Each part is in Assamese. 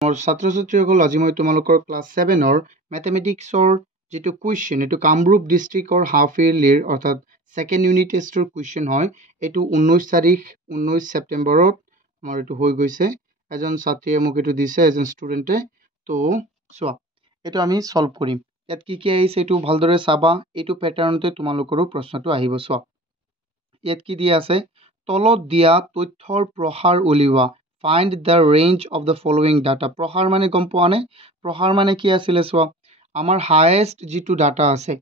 মোৰ ছাত্ৰ ছাত্ৰীসকল আজি মই তোমালোকৰ ক্লাছ 7ৰ মেথমেটিক্সৰ যেটো কুৱেশ্যন এটো কামৰূপ ডিস্ট্ৰিক্টৰ হাফ ইয়াৰলিৰ অৰ্থাৎ সেকেন্ড ইউনিট টেষ্টৰ কুৱেশ্যন হয় এটো 19 তাৰিখ 19 ছেপ্টেম্বৰত আমাৰ এটো হৈ গৈছে এজন ছাত্ৰীয়ে মোক এটো দিছে এজন ষ্টুডেন্টে তো সোৱা এটো আমি সলভ কৰিম ইয়াত কি আহিছে এটো ভালদৰে চাবা এটো প্যাটাৰ্নতে তোমালোকৰো প্ৰশ্নটো আহিব সোৱা ইয়াত কি দিয়া আছে তলত দিয়া তথ্যৰ প্ৰসাৰ উলিওৱা find the range of the following data প্ৰসাৰ মানে গম পোৱা নে প্ৰসাৰ মানে কি আছিল সোৱা আমাৰ হাইয়েস্ট যেটো ডাটা আছে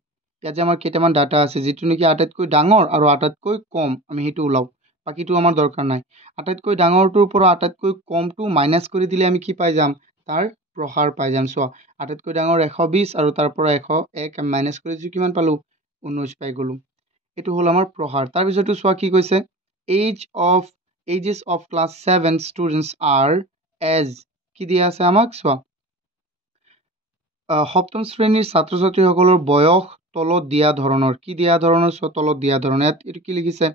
ইয়াত যে আমাৰ কেইটামান ডাটা আছে যেটো নেকি আটাইতকৈ ডাঙৰ আৰু আটাইতকৈ কম আমি হেতু উলাও বাকিটো আমাৰ দৰকাৰ নাই আটাইতকৈ ডাঙৰটোৰ পৰা আটাইতকৈ কমটো মাইনাস কৰি দিলে আমি কি পাই যাম তাৰ প্ৰসাৰ পাই যাম সোৱা আটাইতকৈ ডাঙৰ 120 আৰু তাৰ পৰা 101 মাইনাস কৰি দিছো কিমান পালো 19 পাই গলো এটো হল আমাৰ প্ৰসাৰ তাৰ পিছতো সোৱা কি কৈছে ages of class 7 students are as কি দিয়া আছে আমাক সোৱা সপ্তম শ্ৰেণীৰ ছাত্ৰ ছাত্ৰীসকলৰ বয়স তলত দিয়া ধৰণৰ কি দিয়া ধৰণৰ তলত দিয়া ধৰণৰ এটো কি লিখিছে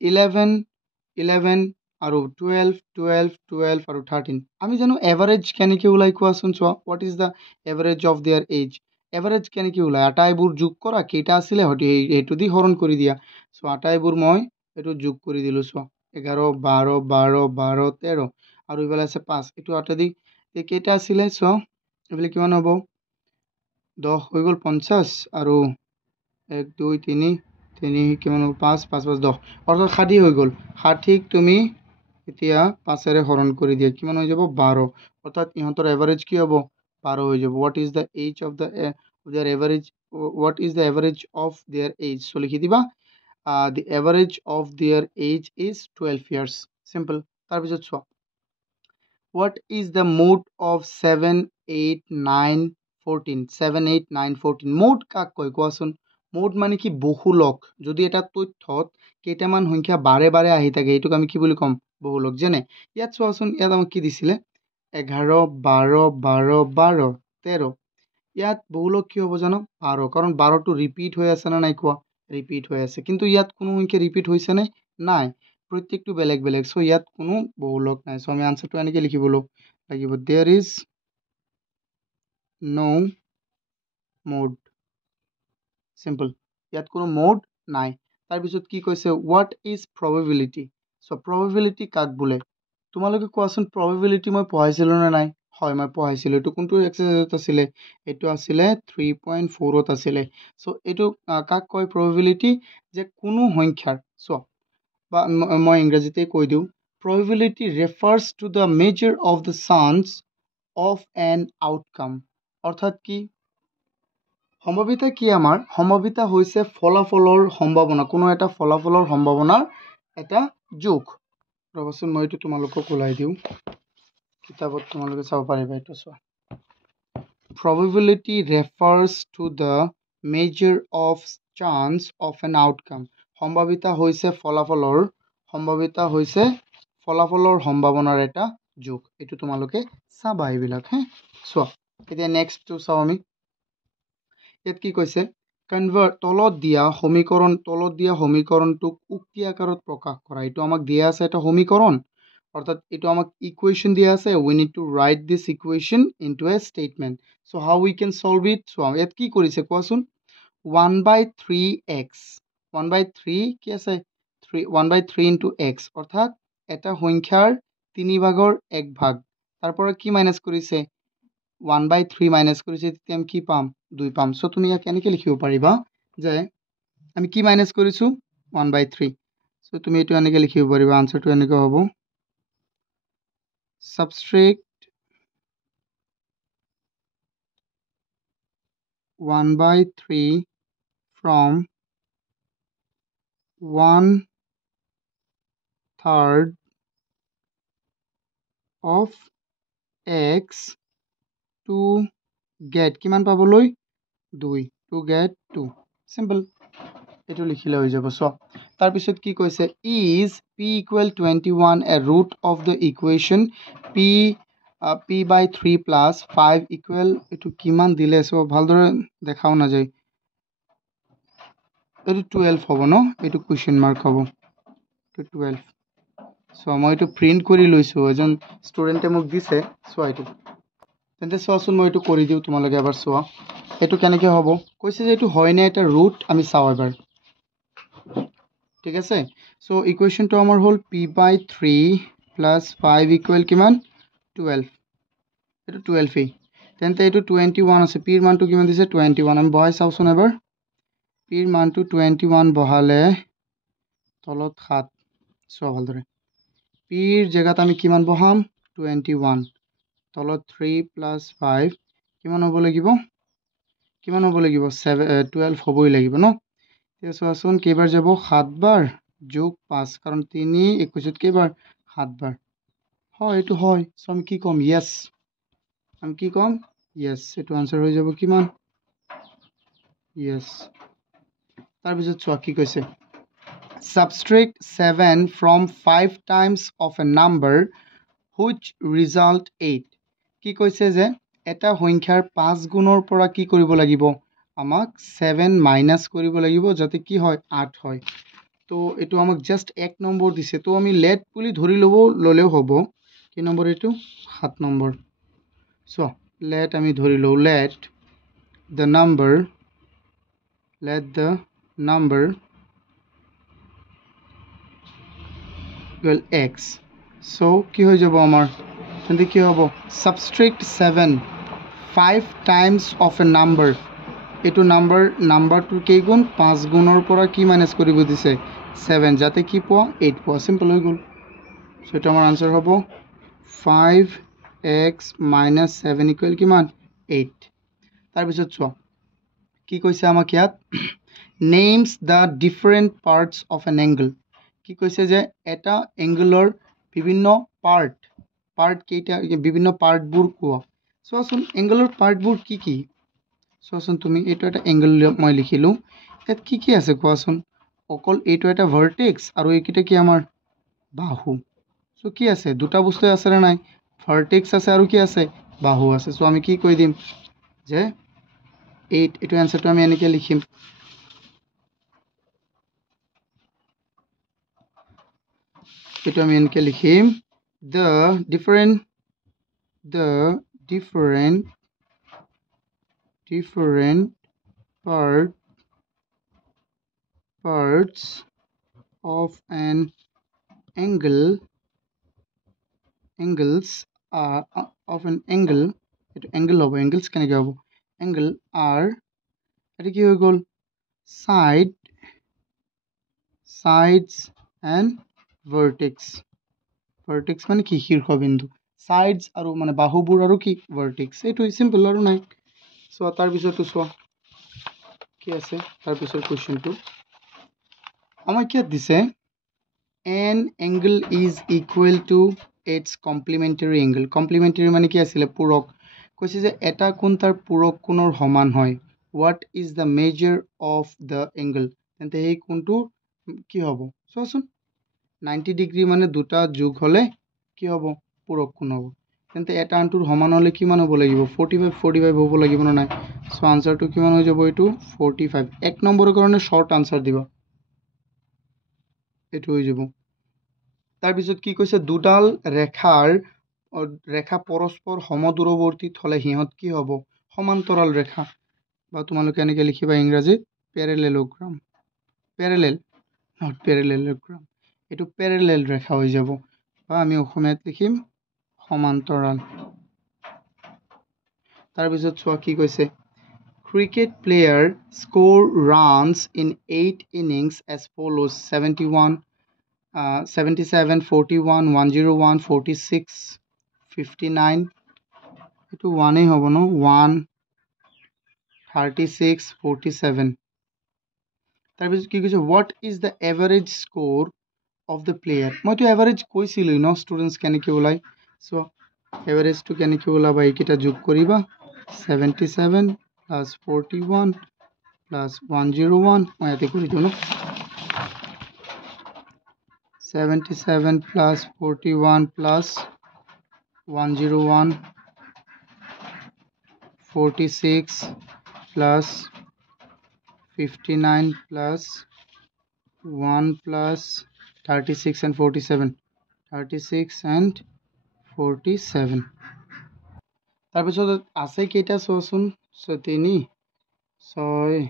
11 আৰু 12 আৰু 13 আমি জানো এভাৰেজ কেনেকৈ ওলাই কোৱাচোন সোৱা what is the average of their age average কেনেকৈ ওলাই আটাইবোৰ যোগ কৰা কেইটা আছিল হেতু দি হৰণ কৰি দিয়া সো আটাইবোৰ মই এটো যোগ কৰি দিলো সোৱা 11 12 12 12 13 আৰু ইফালে আছে 5 এটো আটাদি কেইটা আছিল সোৱা এফালে কিমান হ'ব 10 হৈ গল 50 আৰু 1 2 3 3 কিমান 5 5 5 10 অৰ্থাৎ 60 হৈ গল 60ক তুমি এতিয়া 5 এৰে হৰণ কৰি দিয়া কিমান হৈ যাব 12 অৰ্থাৎ ইহঁতৰ এভাৰেজ কি হ'ব 12 হৈ যাব what is the age of their average what is the average of their age so লিখি দিবা the average of their age is 12 years simple তাৰ পিছত সোৱা what is the mode of 7 8 9 14 7 8 9 14 mode কাক কয় কোৱাচোন mode মানে কি বহুলক যদি এটা তথ্যত কেইটামান সংখ্যা বাৰে বাৰে আহি থাকে এটোক আমি কি বুলি কম বহুলক যেনে ইয়াত চোৱাচোন ইয়াত আমাক কি দিছিলে 11 12 12 12 13 ইয়াত বহুলক কি হ'ব জানো 12 কাৰণ 12 টো ৰিপিট হৈ আছে না নাই কোৱা ৰিপিট হৈ আছে কিন্তু ইয়াত কোনো সংখ্যা ৰিপিট হৈছে নে নাই প্ৰত্যেকটো বেলেগ বেলেগ সো ইয়াত কোনো বহুলক নাই সো আমি আনসাৰটো এনেকৈ লিখিবলৈ লাগিব there is no mode simple ইয়াত কোনো mode নাই তাৰ পিছত কি কৈছে what is probability so probability কাক বোলে তোমালোকে কোৱাচোন probability মই পঢ়াইছিলো না নাই হয় মই পঢ়াইছিলো এটো কোনটো এক্সাৰসাইজত আছিল এটো আছিল 3.4 ত আছিল সো এটো কাক কয় probability যে কোনো সংখ্যাৰ সো বা মই ইংৰাজীতে কৈ দিও probability refers to the measure of the chance of an outcome অৰ্থাৎ কি সম্ভাৱিতা কি আমাৰ সম্ভাৱিতা হৈছে ফলাফলৰ সম্ভাৱনা কোনো এটা ফলাফলৰ সম্ভাৱনাৰ এটা যোগ ৰবচোন মই এটো তোমালোকক ওলাই দিও কিতাপত তোমালোকে চাব পাৰিবা এটো সোৱা probability refers to the measure of chance of an outcome সম্ভাৱিতা হৈছে ফলাফলৰ সম্ভাৱনাৰ এটা যোগ এটো তোমালোকে চাবা এইবিলাক হে সোৱা এতিয়া নেক্সট টু চাও আমি ইয়াত কি কৈছে কনভাৰ্ট তলত দিয়া সমীকৰণটোক উক্তি আকাৰত প্ৰকাশ কৰা এটো আমাক দিয়া আছে এটা সমীকৰণ অৰ্থাৎ এটো আমাক ইকুৱেশ্যন দিয়া আছে we need to write this equation into a statement so how we can solve it so ইয়াত কি কৰিছে কোৱাচোন 1/3x 1/3 কি আছে 1/3 into x অৰ্থাৎ এটা সংখ্যাৰ 3 ভাগৰ 1 ভাগ তাৰ পৰা কি মাইনাস কৰিছে 1/3 মাইনাস কৰিছে তেতিয়া আমি কি পাম 2 পাম সো তুমি ইয়াক কেনেকৈ লিখিব পাৰিবা যে আমি কি মাইনাস কৰিছো 1/3 সো তুমি এটো এনেকৈ লিখিব পাৰিবা আনসাৰটো এনেকৈ হ'ব subtract 1/3 from 1/3 of x to get কিমান পাবলৈ 2 to get 2 simple এটো লিখিলে হৈ যাব সো তাৰ পিছত কি কৈছে is p equal 21 a root of the equation p/3 plus 5 equal এটো কিমান দিলে সো ভালদৰে দেখাও না যায় এটো 12 হ'ব ন এটো কোৱেশ্চন মাৰ্ক হ'ব 12 চ' মই এইটো প্ৰিণ্ট কৰি লৈছোঁ, এজন ষ্টুডেণ্টে মোক দিছে। চোৱা এইটো, তেন্তে চোৱাচোন মই এইটো কৰি দিওঁ, তোমালোকে এবাৰ চোৱা এইটো কেনেকৈ হ'ব। কৈছে যে এইটো হয়নে এটা ৰুট, আমি চাওঁ এবাৰ। ঠিক আছে, চ' ইকুৱেশ্যনটো আমাৰ হ'ল p/3 + 5 = কিমান 12, এইটো 12 তেন্তে এইটো 21 আছে, পিৰ মানটো কিমান দিছে 21, আমি বহাই চাওঁচোন এবাৰ। পিৰ মানটো 21 বহালে তলত 7, চোৱা ভালদৰে, পিৰ জেগাত আমি কিমান বহাম 21, তলত 3 + 5 কিমান হ'ব লাগিব, 12 হ'বই লাগিব ন। এতিয়া চোৱাচোন কেইবাৰ যাব, 7 বাৰ যোগ 5, কাৰণ 3 21 কেইবাৰ 7 বাৰ, হয় এইটো হয়। চ' আমি কি ক'ম, য়েছ, আমি কি ক'ম য়েছ, এইটো আনচাৰ হৈ যাব কিমান য়েছ। তাৰপিছত চোৱা কি কৈছে, subtract 7 from 5 times of a number which result 8। কি কৈছে যে এটা সংখ্যাৰ 5 গুণৰ পৰা কি কৰিব লাগিব, আমাক 7 মাইনাছ কৰিব লাগিব, যাতে কি হয় 8 হয়। তো এইটো আমাক জাষ্ট 1 নম্বৰ দিছে, তো আমি লেট বুলি ধৰি ল'লেও হ'ব। কি নম্বৰ এইটো 7 নম্বৰ। চ' লেট আমি ধৰি লওঁ, let the number equal x। চ' কি হৈ যাব আমাৰ, তেন্তে কি হ'ব, subtract 7 5 times of a number, এইটো নাম্বাৰটোৰ কেই গুণ 5 গুণৰ পৰা কি মাইনাছ কৰিব দিছে 7, যাতে কি পোৱা 8 পোৱা, চিম্পল হৈ গ'ল। চ' এইটো আমাৰ আনচাৰ হ'ব 5x - 7 = কিমান 8। তাৰপিছত চোৱা কি কৈছে আমাক ইয়াত, names the different parts of N angle. কি কৈছে যে এটা এংগলৰ বিভিন্ন কেইটা, বিভিন্ন পাৰ্টবোৰ কোৱা। চোৱাচোন এংগলৰ পাৰ্টবোৰ কি কি, চোৱাচোন তুমি, এইটো এটা এংগল মই লিখিলোঁ, ইয়াত কি কি আছে কোৱাচোন, অকল এইটো এটা ভাৰ্টেক্স আৰু এইকেইটা কি আমাৰ বাহু। চ' কি আছে, দুটা বস্তুৱে আছেনে নাই, ভাৰ্টেক্স আছে আৰু কি আছে বাহু আছে। চ' আমি কি কৈ দিম যে 8, এইটো এনচাৰটো আমি এনেকৈ লিখিম, এইটো আমি এনেকৈ লিখিম, the different parts of an angles are of an angle, এইটো এংগল হ'ব, এংগলছ কেনেকৈ হ'ব, এংগল are, এইটো কি হৈ গ'ল sides and vertex মানে কি শীৰ্ষবিন্দু, sides আৰু মানে বাহুবোৰ আৰু কি vertex, এইটো চিম্পল আৰু নাই। চোৱা তাৰপিছতো চোৱা কি আছে, তাৰপিছৰ কুৱেশ্যনটো আমাক ইয়াত দিছে, an angle is equal to its complementary angle। complementary মানে কি আছিলে, পূৰক। কৈছে যে এটা কোণ তাৰ পূৰক কোণৰ সমান হয়, what is the measure of the angle, তেন্তে সেই কোণটো কি হ'ব, চোৱাচোন 90 ডিগ্ৰী মানে দুটা যোগ হ'লে কি হ'ব পূৰক কোণ হ'ব, তেন্তে এটা আনটোৰ সমান হ'লে কিমান হ'ব লাগিব 45 হ'ব লাগিব নে নাই। চ' আনচাৰটো কিমান হৈ যাব, এইটো 45। 1 নম্বৰৰ কাৰণে শ্বৰ্ট আনচাৰ দিবা, এইটো হৈ যাব। তাৰপিছত কি কৈছে, দুডাল ৰেখা পৰস্পৰ সমদূৰৱৰ্তীত হ'লে সিহঁত কি হ'ব সমান্তৰাল ৰেখা, বা তোমালোকে এনেকৈ লিখিবা ইংৰাজীত পেৰেলেলোগ্ৰাম, এইটো পেৰেলেল ৰেখা হৈ যাব, বা আমি অসমীয়াত লিখিম সমান্তৰাল। তাৰপিছত চোৱা কি কৈছে, cricket player score runs in 8 innings as follows: 71, 77, 41, 101, 46, 59, এইটো 1 হ'ব ন, 1, 36, 47। তাৰপিছত কি কৈছে, what is the average score of the player. মইতো এভাৰেজ কৈছিলোঁ ন ষ্টুডেণ্টছ কেনেকৈ ওলাই। চ' এভাৰেজটো কেনেকৈ ওলাবা, এইকেইটা যোগ কৰিবা, 77 + 41 + 101, মই ইয়াতে কৰি দিওঁ ন, 77 + 41 + 101, 46 + 59 + 1 + 36 and 47, 36 and 47 তাৰপিছত আছে কেইটা চোৱাচোন 3 6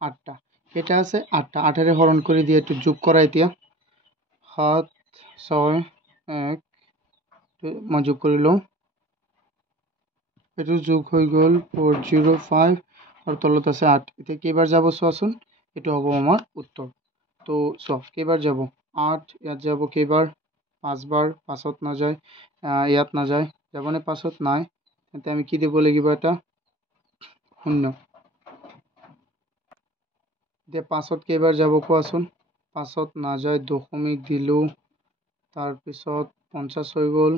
8টা কেইটা আছে 8টা 8ৰে হৰণ কৰি দিয়ে এইটো যোগ কৰা এতিয়া 7 6 1 মই যোগ কৰি লওঁ এইটো যোগ হৈ গ'ল 405 আৰু তলত আছে 8 এতিয়া কেইবাৰ যাব চোৱাচোন এইটো হ'ব আমাৰ উত্তৰ তো চোৱা কেইবাৰ যাব 8 ইয়াত যাব কেইবাৰ 5 বাৰ 5ত নাযায় ইয়াত নাযায় যাবনে 5ত নাই তেন্তে আমি কি দিব লাগিব এটা 0 এতিয়া 5ত কেইবাৰ যাব কোৱাচোন 5ত নাযায় দশমিক দিলোঁ তাৰপিছত 50 হৈ গ'ল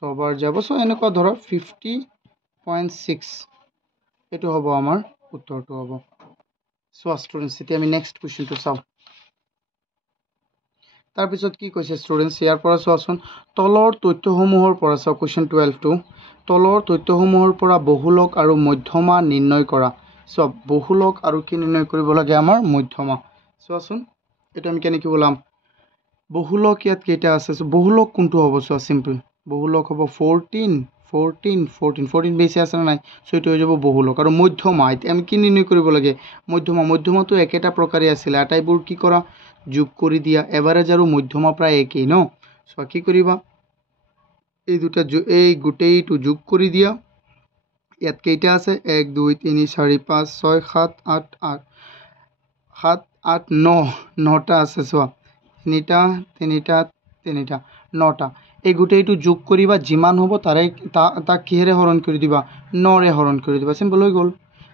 6 বাৰ যাব সো এনেকুৱা ধৰা 50.6 এইটো হ'ব আমাৰ উত্তৰটো হ'ব সো ষ্টুডেন্টস এতিয়া আমি নেক্সট কোৱেশ্চনটো চাওঁ তাৰপিছত কি কৈছে ষ্টুডেন্টস ইয়াৰ পৰা চোৱাচোন তলৰ তথ্যসমূহৰ পৰা চাওঁ কোৱেশ্চন 12 টো তলৰ তথ্যসমূহৰ পৰা বহুলক আৰু মধ্যমা নিৰ্ণয় কৰা সব বহুলক আৰু কি নিৰ্ণয় কৰিব লাগে আমাৰ মধ্যমা চোৱাচোন এটা আমি কেনেকৈ ওলাম বহুলক ইয়াত কেইটা আছে সো বহুলক কোনটো হ'ব চোৱা সিম্পল বহুলক হ'ব 14 বেছি আছে নাই সো এটো হৈ যাব বহুলক আৰু মধ্যমা আমি কি নিৰ্ণয় কৰিব লাগে মধ্যমাটো একেটা প্ৰকাৰে আছিল আটাইবোৰ কি কৰা যোগ কৰি দিয়া এভাৰেজ আৰু মধ্যমা প্ৰায় একেই ন সো কি কৰিবা এই দুটা এই গোটেইটো যোগ কৰি দিয়া ইয়াত কেইটা আছে 1 2 3 4 5 6 7 8 8 7 8 9 9টা আছে চোৱা 3টা 9টা এই গোটেইটো যোগ কৰিবা যিমান হ'ব তাৰে তাক কিহেৰে হৰণ কৰি দিবা 9ৰে হৰণ কৰি দিবা সিম্পল হৈ গ'ল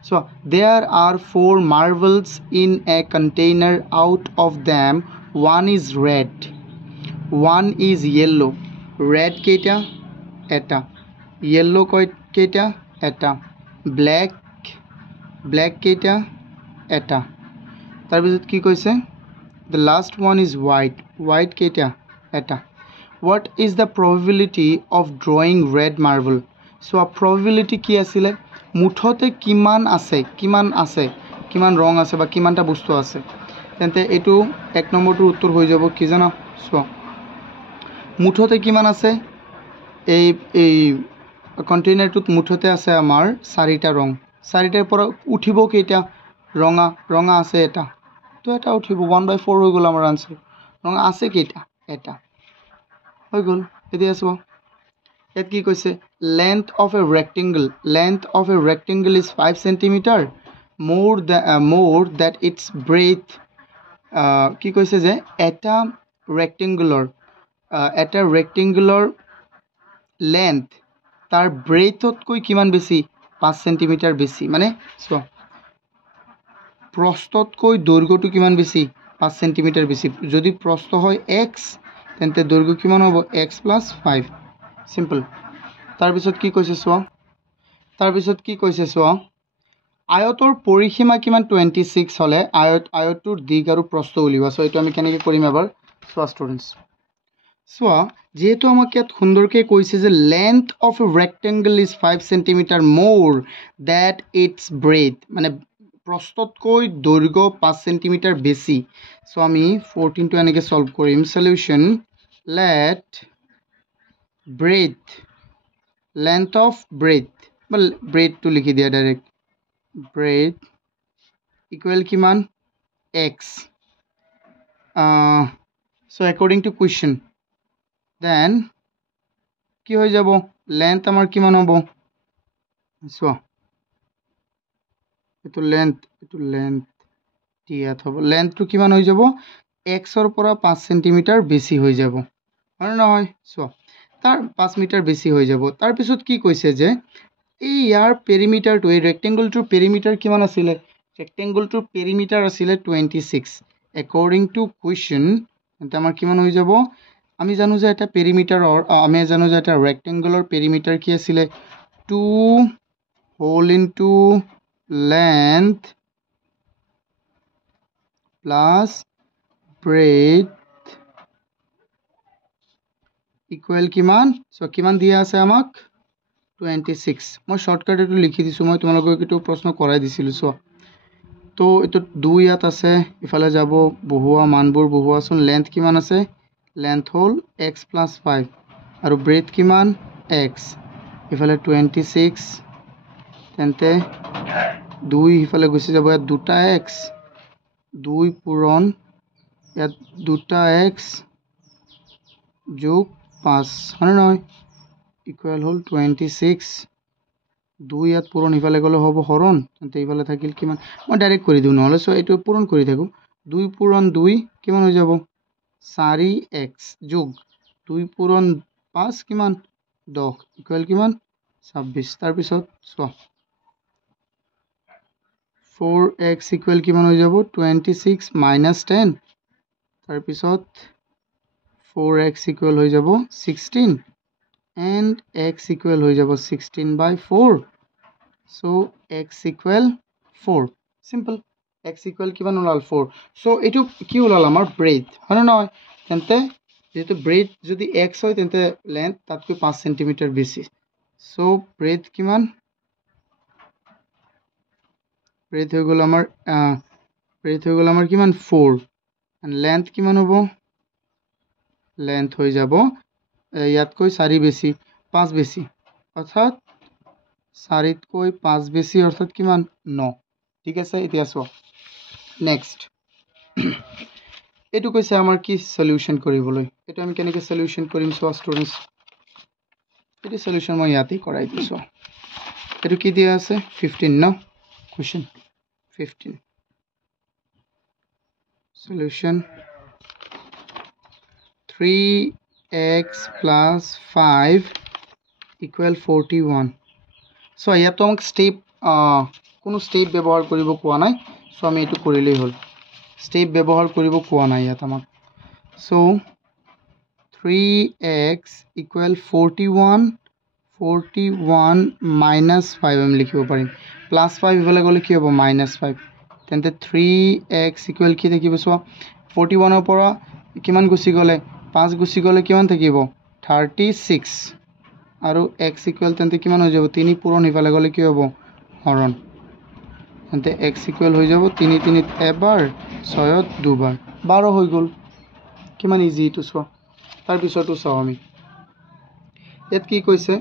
so there are 4 marbles in a container out of them one is red one is yellow red কেইটা এটা yellow কেইটা এটা black কেইটা এটা তাৰপিছত কি কৈছে the last one is white কেইটা এটা what is the probability of drawing red marble so a probability কি আছিল মুঠতে কিমান আছে কিমান ৰং আছে বা কিমানটা বস্তু আছে তেন্তে এটো এক নম্বৰটোৰ উত্তৰ হৈ যাব কি জানা সো মুঠতে কিমান আছে এই কন্টেইনাৰটোত মুঠতে আছে আমাৰ 4টা ৰং 4টাৰ পৰা উঠিব কেইটা ৰঙা আছে এটা তো এটা উঠিব 1/4 হৈ গ'ল আমাৰ আনসাৰ ৰঙা আছে কেইটা এটা হৈ গ'ল এতিয়া চোৱা ইয়াত কি কৈছে length of a rectangle is 5 cm more that its breadth কি কৈছে যে এটা rectangular length তাৰ breadthতকৈ কিমান বেছি 5 cm বেছি মানে চোৱা প্ৰস্থতকৈ দৈৰ্ঘ্যটো কিমান বেছি 5 cm বেছি যদি প্ৰস্থ হয় x তেন্তে দৈৰ্ঘ্য কিমান হ'ব x + 5 সিম্পল তাৰপিছত কি কৈছে চোৱা আয়তৰ পৰিসীমা কিমান 26 হলে আয়তটোৰ দিগ আৰু প্ৰস্থ উলিওৱা সো এটো আমি কেনেকৈ কৰিম এবাৰ চোৱা ষ্টুডেন্টস চোৱা যেহেতু আমাক ইয়াত সুন্দৰকৈ কৈছে যে length of a rectangle is 5 cm more that its breadth মানে প্ৰস্থতকৈ দৈৰ্ঘ্য 5 cm বেছি সো আমি 14 টো এনেকৈ সলভ কৰিম solution let length of breadth well breadth to লিখি দিয়া ডাইৰেক্ট breadth equal কিমান x so according to question then কি হৈ যাব length আমাৰ কিমান হ'ব so এটো length দিয়াত হ'ব length টো কিমান হৈ যাব x ৰ পৰা 5 cm বেছি হৈ যাব আৰু নহয় so তাৰ 5 মিটাৰ বেছি হৈ যাব তাৰ পিছত কি কৈছে যে এই ইয়াৰ পেৰিমিটাৰটো এই ৰেক্টেংগলটোৰ পেৰিমিটাৰ কিমান আছিল ৰেক্টেংগলটোৰ পেৰিমিটাৰ আছিল 26 according to question এটা আমাৰ কিমান হৈ যাব আমি জানো যে এটা পেৰিমিটাৰ আমি জানো যে এটা ৰেক্টেংগলৰ পেৰিমিটাৰ কি আছিল 2 whole into length plus breadth equal কিমান সো কিমান দিয়া আছে আমাক 26 মই শর্টকাট এটো লিখি দিছো মই তোমালোকক এটো প্ৰশ্ন কৰাই দিছিল সো তো এটো 2 ইয়াত আছে ইফালে যাব বহুৱা মানবোৰ বহুৱাচোন লেন্থ কিমান আছে লেন্থ হ'ল x প্লাছ 5 আৰু ব্ৰেথ কিমান x ইফালে 26 তেন্তে 2 ইফালে গুচি যাব ইয়াত দুটা x 2 পূৰণ ইয়াত দুটা x যোগ 5 হয় নহয় ইকুৱেল হ'ল 26 2 ইয়াত পূৰণ ইফালে গ'লে হ'ব হৰণ তেন্তে ইফালে থাকিল কিমান মই ডাইৰেক্ট কৰি দিওঁ নহ'লে এইটো পূৰণ কৰি থাকোঁ 2 পূৰণ 2 কিমান হৈ যাব 4x যোগ 2 পূৰণ 5 কিমান 10 ইকুৱেল কিমান 26 তাৰপিছত চোৱা 4x ইকুৱেল কিমান হৈ যাব 26 মাইনাছ 10 তাৰপিছত 4x ইকুৱেল হৈ যাব 16 and x equal হৈ যাব 16/4 so x equal 4 simple x equal কিমান ওলাল 4 so এটো কি ওলাল আমাৰ ব্ৰেথ হয় না নহয় তেন্তে যেটো ব্ৰেথ যদি x হয় তেন্তে লেন্থ তাতকৈ 5 cm বেছি so ব্ৰেথ কিমান ব্ৰেথ হৈ গ'ল আমাৰ কিমান 4 and লেন্থ কিমান হ'ব লেন্থ হৈ যাব ইয়াতকৈ 4 বেছি 5 বেছি অৰ্থাৎ 4তকৈ 5 বেছি অৰ্থাৎ কিমান 9 ঠিক আছে এতিয়া চোৱা নেক্সট এটো কৈছে আমাৰ কি সলিউশন কৰিবলৈ এটো আমি কেনেকৈ সলিউশন কৰিম চোৱা ষ্টুডেন্টস এটো সলিউশন মই ইয়াতে কৰাই দিছো এটো কি দিয়া আছে 15 ন question 15 solution 3x plus 5 equal 41 so ইয়াত আমাক স্টেপ কোনো স্টেপ ব্যৱহাৰ কৰিব কোৱা নাই so আমি এটো কৰিলেই হ'ল স্টেপ ব্যৱহাৰ কৰিব কোৱা নাই ইয়াত আমাক so 3x equal 41 minus 5 আমি লিখিব পাৰিম plus 5 ইফালে গ'লে কি হ'ব minus 5 তেন্তে 3x equal কি থাকিব so 41 ৰ পৰা কিমান গুছি গ'লে 5 গুছি গ'লে কিমান থাকিব 36 আৰু x equal তেন্তে কিমান হৈ যাব 3 পূৰণ ইফালে গ'লে কি হ'ব হৰণ তেন্তে x equal হৈ যাব 3 3 এবাৰ 6 দুবাৰ 12 হৈ গ'ল কিমান ইজি টু চোৱা তাৰ পিছতো চাও আমি ইয়াত কি কৈছে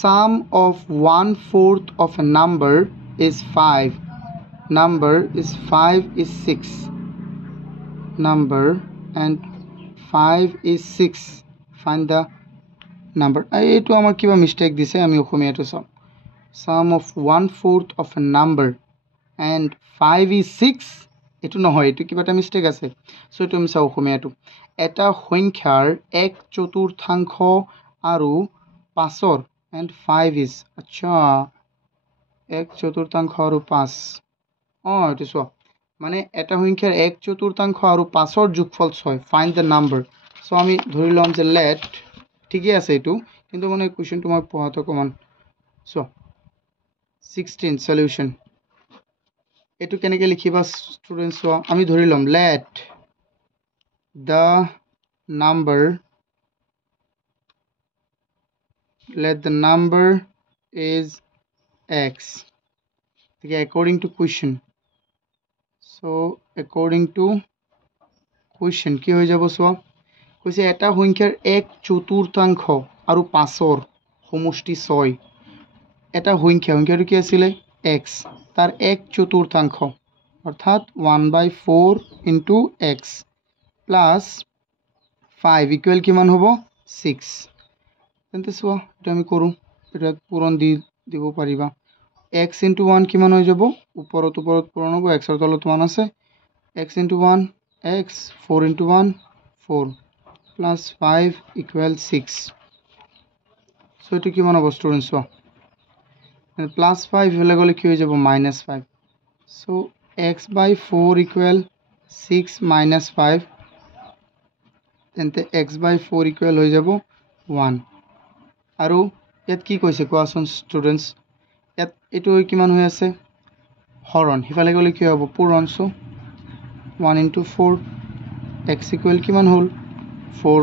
sum of 1/4 of a number is 5 number is 5 is 6 number and 5 is 6 find the number এইটো আমাৰ কিবা মিস্টেক দিছে আমি অসমীয়াটো চাম sum of 1/4 of a number and 5 is 6 এটো নহয় এটো কিবা এটা মিস্টেক আছে সো এটো আমি চাও অসমীয়াটো এটা সংখ্যাৰ 1/4 আৰু 5 and 5 is আচ্ছা 1/4 আৰু 5 এটো চোৱা মানে এটা সংখ্যাৰ 1/4 আৰু 5ৰ যোগফল 6 find the number so আমি ধৰি লম যে let ঠিকই আছে এটো কিন্তু মানে কোৱেশ্চনটো মই পঢ়াটো কমান so 16 সলিউশন এটো কেনেকৈ লিখিবা স্টুডেন্টস আমি ধৰি লম let the number is x okay according to question so according to question কি হৈ যাব চোৱা কৈছে এটা সংখ্যাৰ 1/4 আৰু 5ৰ সমষ্টি 6 এটা সংখ্যাটো কি আছিল x তাৰ 1/4 অৰ্থাৎ 1/4 into x plus 5 equal কিমান হ'ব 6 তেন্তে চোৱা এটা আমি কৰো এটা পূৰণ দিব পাৰিবা x into 1 কিমান হৈ যাব ওপৰত পূৰণ হ'ব x ৰ তলত 1 আছে x into 1 x 4 into 1 4 plus 5 equal 6 so এটো কিমান হ'ব স্টুডেন্টস and plus 5 হলে গলে কি হৈ যাব minus 5 so x/4 equal 6 minus 5 তেন্তে x/4 equal হৈ যাব 1 আৰু ইয়াত কি কৈছে কোৱাচোন স্টুডেন্টস ইয়াত এটো কিমান হৈ আছে হৰণ হিফালে গলে কি হ'ব পূৰণ so 1 into 4 x equal কিমান হ'ল 4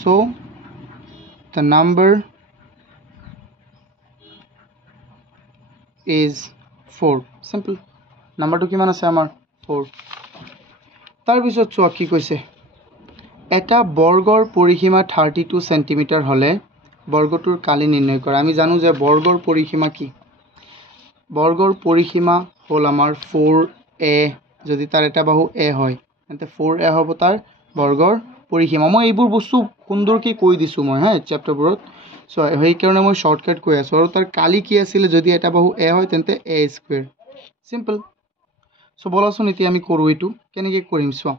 so the number is 4 simple number to কিমান আছে আমাৰ 4 তাৰ পিছত চোৱা কি কৈছে এটা বৰ্গৰ পৰিসীমা 32 সেন্টিমিটাৰ হলে বৰ্গটোৰ কালি নিৰ্ণয় কৰা। আমি জানো যে বৰ্গৰ পৰিসীমা কি? বৰ্গৰ পৰিসীমা হল আমাৰ 4a, যদি তাৰ এটা বাহু a হয় তেন্তে 4a হ'ব তাৰ বৰ্গৰ পৰিসীমা। মই এইবোৰ বস্তু সুন্দৰকৈ কৈ দিছো মই চেপ্টাৰবোৰত, সো সেইকাৰণে মই শৰ্টকাট কৈ আছো। আৰু তাৰ কালি কি আছিল? যদি এটা বাহু a হয় তেন্তে a স্কয়াৰ, সিম্পল। সো বলাচোন এতিয়া আমি কৰো। এইটো কেনেকৈ কৰিম চোৱা।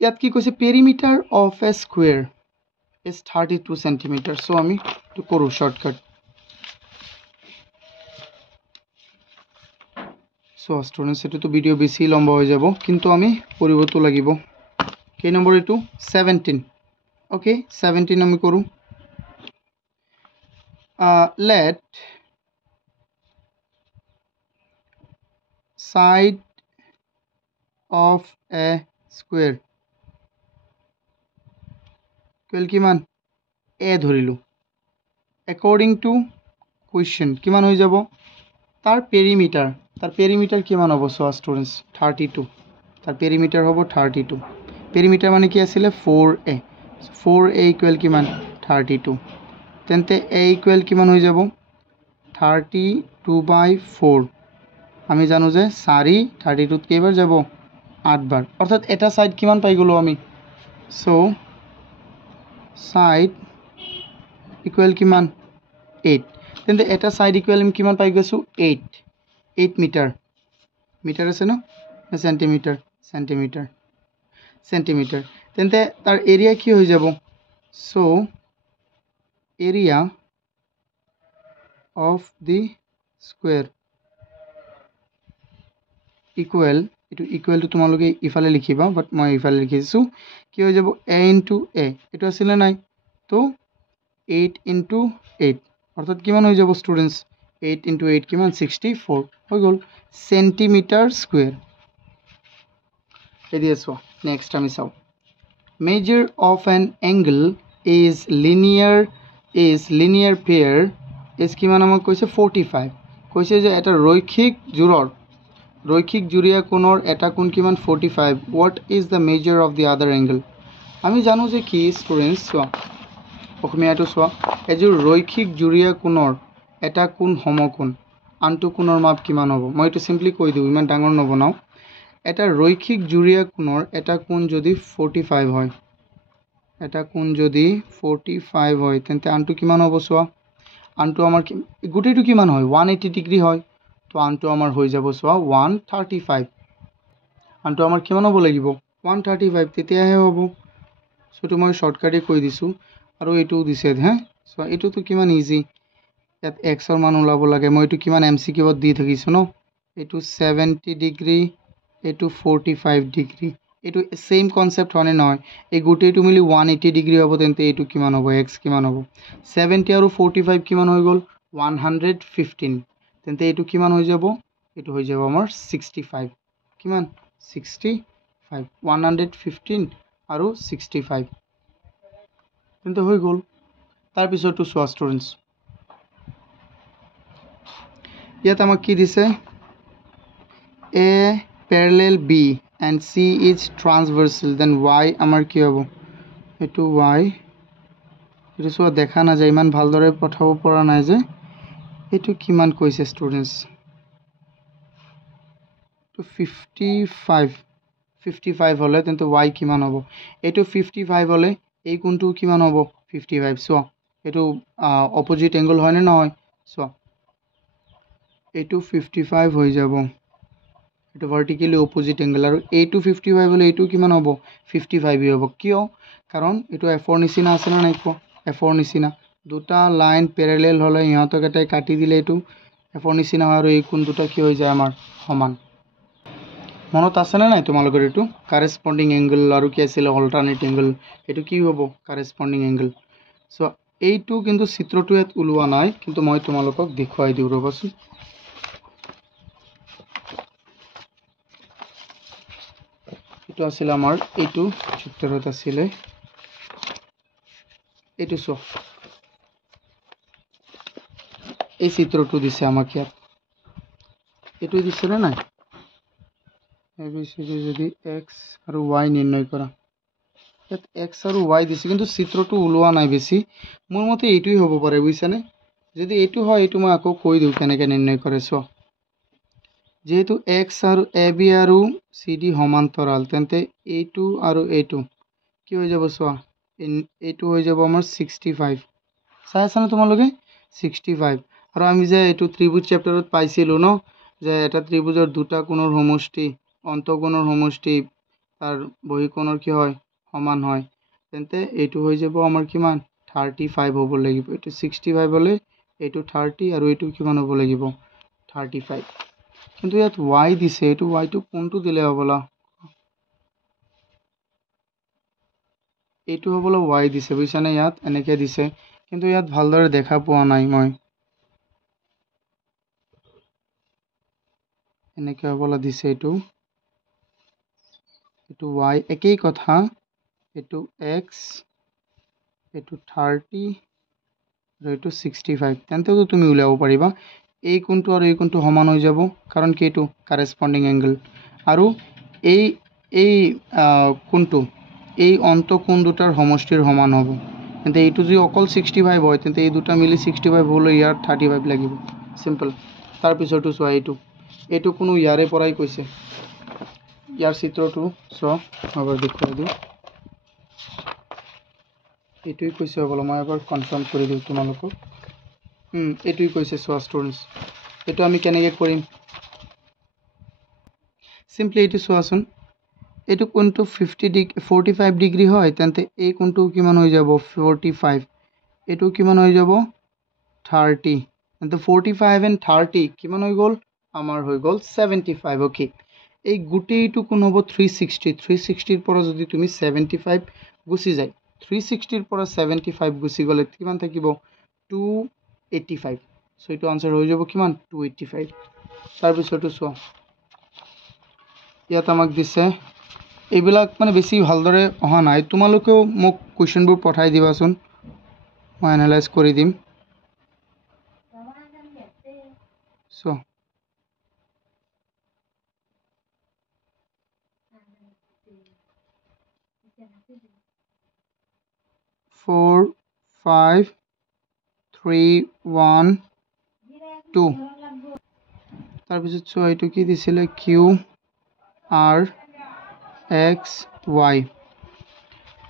ইয়াত কি কৈছে? Perimeter of A square is 32 centimeter. So আমি তো করু শর্টকাট। সো স্টুডেন্টস এটো তো ভিডিও বেশি লম্বা হয়ে যাব, কিন্তু আমি কৰিব তো লাগিব। কে নম্বৰ এটো 17। ওকে 17 আমি কৰু। let side of a square equal কিমান? a ধৰিলো। according to question কিমান হৈ যাব? তাৰ পেৰিমিটাৰ কিমান হ'ব? সো স্টুডেন্টস 32, তাৰ পেৰিমিটাৰ হ'ব 32। পেৰিমিটাৰ মানে কি আছিল? 4a। 4a ইকুয়াল কিমান? 32। তেন্তে a ইকুয়াল কিমান হৈ যাব? 32/4। আমি জানো যে 4 32 কেইবাৰ যাব? 8 বাৰ। অৰ্থাৎ এটা সাইড কিমান পাই গলো আমি? সো সাইড ইকুয়াল কিমান? 8। তেন্তে এটা সাইড ইকুয়াল আমি কিমান পাই গৈছো? 8 মিটাৰ। মিটাৰ আছে ন? Centimetre centimetre. তেন্তে তাৰ এরিয়া কি হৈ যাব? So area of the square equal, এটো ইকুয়াল টু তোমালোকে ইফালে লিখিবা, বাট মই ইফালে লিখিছো। কি হৈ যাব? a ইনটু a, এটো আছিল নাই? তো 8 ইনটু 8 অর্থাৎ কিমান হৈ যাব স্টুডেন্টস? 8 ইনটু 8 কিমান? 64 হৈ গল সেন্টিমিটার স্কয়ার। এই দিয়েছো। নেক্সট আমি চাও। measure of an angle is linear pair is কিমান আমাক কৈছে? 45। কৈছে যে এটা রৈখিক জুৰীয়া কোণৰ এটা কোণ কিমান? 45। what is the measure of the other angle? আমি জানো যে কি স্টুডেন্টস চোৱা, অসমীয়াটো চোৱা। এযোৰ ৰৈখিক জুৰীয়া কোণৰ এটা কোণ সমকোণ, আনটো কোণৰ মাপ কিমান হ'ব? মই এটো সিম্পলি কৈ দিও, ইমান ডাঙৰ নবনাও। এটা ৰৈখিক জুৰীয়া কোণৰ এটা কোণ যদি 45 হয়, এটা কোণ যদি 45 হয় তেন্তে আনটো কিমান হ'ব চোৱা। আনটো আমাৰ গোটেইটো কিমান হয়? 180 ডিগ্ৰী হয়। তো আনটো আমাৰ হৈ যাব চোৱা 135। আনটো আমাৰ কিমান হ'ব লাগিব? 135, তেতিয়াহে হ'ব। সো তো মই শর্টকাটে কৈ দিছো। আৰু এটো দিছে সো এটো তো কিমান ইজি। ইয়াত x ৰ মান ওলাব লাগে। মই এটো কিমান এমসিকিউত দি থাকিছো ন। এটো 70 ডিগ্ৰী, এটো 45 ডিগ্ৰী। এটো সেম কনসেপ্ট হনে নহয়? এই গোটেইটো মিলি 180 ডিগ্ৰী হ'ব, তেন্তে এটো কিমান হ'ব? x কিমান হ'ব? 70 আৰু 45 কিমান হৈ গল? 115। তেন্তে এটো কিমান হৈ যাব? এটো হৈ যাব আমাৰ 65। কিমান? 65। 115 আৰু 65 তেন্তে হৈ গল। তাৰ পিছৰটো চোৱা স্টুডেন্টস। ইয়াত আমাক কি দিছে? a parallel b and c is transversal, then y আমাৰ কি হ'ব? এটো y, এটো চোৱা দেখা না যায়, ইমান ভালদৰে পঠাব পৰা নাই যে। এটো কিমান কৈছে স্টুডেন্টস? তো 55 হলে তেন্তে y কিমান হ'ব? এটো 55 হলে এই কোণটো কিমান হ'ব? 55। চোৱা এটো অপোজিট এঙ্গল হয় না নহয়? চোৱা এটো 55 হৈ যাব। এটো ভাৰ্টিক্যালি অপোজিট এঙ্গল। আৰু এইটো 55 হলে এইটো কিমান হ'ব? 55 হ'ব। কিয়? কাৰণ এটো f ৰ নিচিনা আছে না নাই কোৱা? f ৰ নিচিনা দুটা লাইন প্যাৰালাল হলে ইহঁতক এটাই কাটি দিলে এটো f ৰ নিচিনা হয়, আৰু এই কোণ দুটা কি হৈ যায় আমাৰ? সমান। মনত আছে না নাই তোমালোকৰ? এটো কাৰেসপন্ডিং এঙ্গল, আৰু কি আছিল? Alternate angle. এটো কি হ'ব? কাৰেসপন্ডিং এঙ্গল। সো এইটো কিন্তু চিত্ৰটো ইয়াত ওলোৱা নাই, কিন্তু মই তোমালোকক দেখুৱাই দিও ৰবাচোন। এটো আছিল আমাৰ এইটো চিত্ৰত আছিল। এইটো চোৱা, এই চিত্ৰটো দিছে আমাক ইয়াত। এইটো দিছে না নাই? ABCD যদি x আৰু y নিৰ্ণয় কৰা, ইয়াত এক্স আৰু ৱাই দিছে কিন্তু চিত্ৰটো ওলোৱা নাই বেছি মোৰ মতে এইটোই হ'ব পাৰে বুজিছানে যদি এইটো হয় এইটো মই আকৌ কৈ দিওঁ কেনেকৈ নিৰ্ণয় কৰে চোৱা যেহেতু এক্স আৰু এ বি আৰু চি ডি সমান্তৰাল তেন্তে এইটো আৰু এইটো কি হৈ যাব চোৱা এইটো হৈ যাব আমাৰ 65 চাই আছানে তোমালোকে 65 আৰু আমি যে এইটো ত্ৰিভুজ চেপ্টাৰত পাইছিলোঁ ন যে এটা ত্ৰিভুজৰ দুটা কোণৰ সমষ্টি অন্তঃকোণৰ সমষ্টি তাৰ বহিকোণৰ কি হয় সমান হয় তেন্তে এইটো হৈ যাব আমাৰ কিমান 35 হ'ব লাগিব এইটো 65 হ'লে এইটো 30 আৰু এইটো কিমান হ'ব লাগিব 35 কিন্তু ইয়াত y দিছে এইটো y টো কোনটো দিলে হ'বলা এইটো হ'বলা y দিছে বুজিছানে ইয়াত এনেকৈ দিছে কিন্তু ইয়াত ভালদৰে দেখা পোৱা নাই মই এনেকৈ হ'বলা দিছে এইটো y একেই কথা এইটো x এইটো 30 আৰু এইটো 65 তেন্তেও তুমি উলিয়াব পাৰিবা এই কোণটো আৰু এই কোণটো সমান হৈ যাব কাৰণ কি এইটো কাৰেস্পন্ডিং এংগল আৰু এই কোণটো এই অন্তঃকোণ দুটাৰ সমষ্টিৰ সমান হ'ব তেন্তে এইটো যদি অকল 65 হয় তেন্তে এই দুটা মিলি 65 হ'লে ইয়াৰ 35 লাগিব সিম্পল তাৰপিছতো চোৱা এইটো কোনো ইয়াৰে পৰাই কৈছে ইয়াৰ চিত্ৰটো চোৱা এবাৰ দেখুৱাই দিওঁ এইটোই কৈছে হ'বলা মই এবাৰ কনফাৰ্ম কৰি দিওঁ তোমালোকক এইটোই কৈছে চোৱা ষ্টুডেণ্টছ এইটো আমি কেনেকৈ কৰিম সিম্পলি এইটো চোৱাচোন এইটো কোণটো 45 ডিগ্ৰী হয় তেন্তে এই কোণটো কিমান হৈ যাব 45 এইটো কিমান হৈ যাব 30 তেন্তে 45 and 30 কিমান হৈ গ'ল আমাৰ হৈ গ'ল 75 ওকে এই গোটেইটো কোণ হ'ব 360 ৰ পৰা যদি তুমি 75 গুচি যায় 360 ৰ পৰা 75 গুচি গ'লে কিমান থাকিব 285 সো এইটো আনসাৰ হৈ যাব কিমান 285 তাৰপিছতো চোৱা ইয়াত আমাক দিছে এইবিলাক মানে বেছি ভালদৰে অহা নাই তোমালোকেও মোক কোৱেশ্চনবোৰ পঠাই দিবাচোন মই এনালাইজ কৰি দিম সো 4 5 3 1 2 তাৰপিছত চোৱা এইটো কি দিছিলে Q R X Y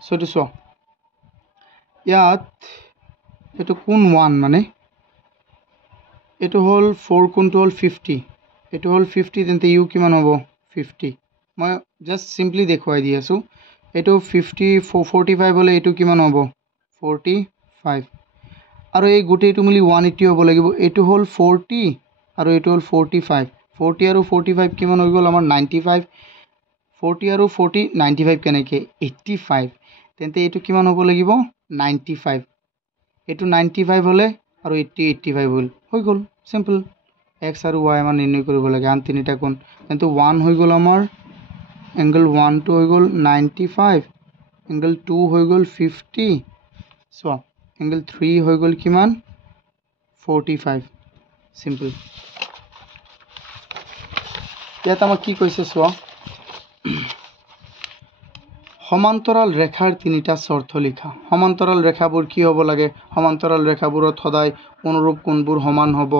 so এইটো চোৱা ইয়াত এইটো কোন 1 মানে এইটো হ'ল 4 কোণটো হ'ল 50 এইটো হ'ল 50 তেন্তে ইউ কিমান হ'ব 50 মই জাষ্ট সিম্পলি দেখুৱাই দি আছোঁ এইটো 45 হ'লে এইটো কিমান হ'ব 45 আৰু এই গোটেইটো মিলি 180 হ'ব লাগিব এইটো হ'ল 40 আৰু এইটো হ'ল 45 40 আৰু 45 কিমান হৈ গ'ল আমাৰ 95 40 আৰু 40 95 কেনেকৈ 85 তেন্তে এইটো কিমান হ'ব লাগিব 95 এইটো 95 হ'লে আৰু 85 হ'ল হৈ গ'ল সিম্পল এক্স আৰু ৱাই আমাৰ নিৰ্ণয় কৰিব লাগে আন তিনিটা কোণ তেন্তে 1 হৈ গ'ল আমাৰ এংগল 1 টো হৈ গ'ল 95 এংগল 2 হৈ গ'ল 50 চোৱা এংগল 3 হৈ গ'ল কিমান 45 সিম্পল ইয়াত আমাক কি কৈছে চোৱা সমান্তৰাল ৰেখাৰ তিনিটা শৰ্ত লিখা সমান্তৰাল ৰেখাবোৰ কি হ'ব লাগে সমান্তৰাল ৰেখাবোৰত সদায় অনুৰূপ কোণবোৰ সমান হ'ব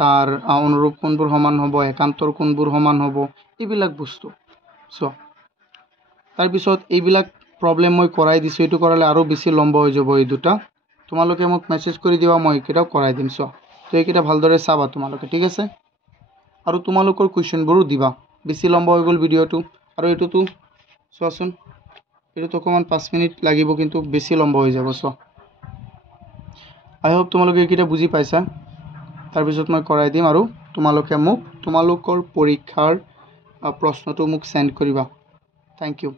তাৰ অনুৰূপ কোণবোৰ সমান হ'ব একান্তৰ কোণবোৰ সমান হ'ব এইবিলাক বস্তু চোৱা তাৰপিছত এইবিলাক প্ৰবলেম মই কৰাই দিছোঁ এইটো কৰালে আৰু বেছি লম্বা হৈ যাব এই দুটা তোমালোকে মোক মেছেজ কৰি দিবা মই এইকেইটাও কৰাই দিম চোৱা তো এইকেইটা ভালদৰে চাবা তোমালোকে ঠিক আছে আৰু তোমালোকৰ কুৱেশ্যনবোৰো দিবা বেছি লম্বা হৈ গ'ল ভিডিঅ'টো আৰু এইটোতো চোৱাচোন এইটো অকমান 5 মিনিট লাগিব কিন্তু বেছি লম্বা হৈ যাব চোৱা আই হোপ তোমালোকে এইকেইটা বুজি পাইছা তাৰপিছত মই কৰাই দিম আৰু তোমালোকে মোক তোমালোকৰ পৰীক্ষাৰ প্ৰশ্নটো মোক সেন্ড কৰিবা থ্যাংক ইউ